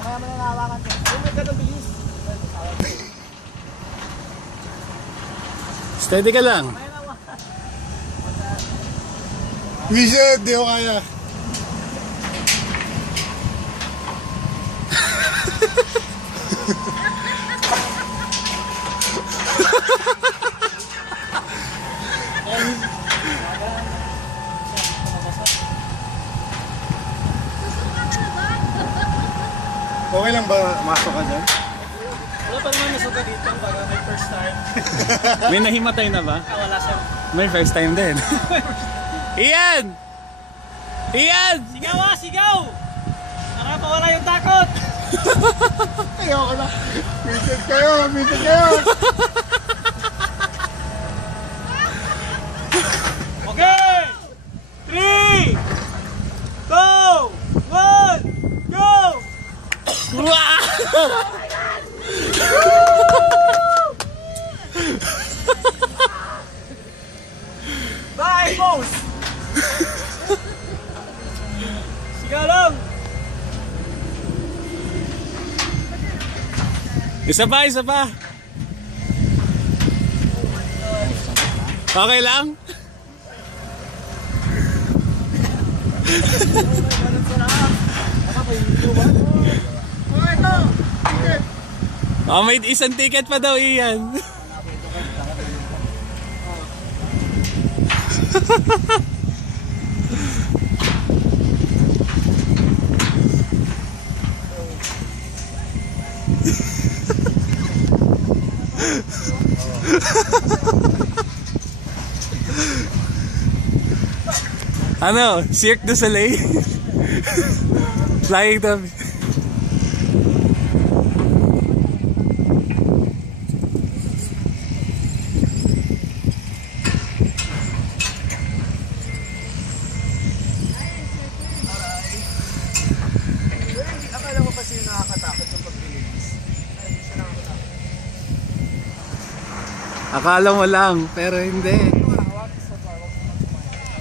Mamaya mo na nahawakan ko. Yung may ganang bilis. Steady ka lang. Wizard, di ko kaya. Okay lang ba masok ka dyan? Wala pa naman nasuka dito. Baga may first time. May nahimatay na ba? Wala sir. May first time din. Ian! Ian! Sigaw ah! Sigaw! Para mawala yung takot! Ayoko na. Minted kayo, minted kayo. Okay! 3, 2, 1, go! Wow! Bye, boss! Sigaw lang! Isa pa, isa pa. Okay lang? Oh, may isang ticket pa daw, Ian. Ano? Cirque du Soleil? Flying dub. Akala mo kasi yung nakakatakot yung pag-release. Ay, siya nakakatakot. Akala mo lang, pero hindi.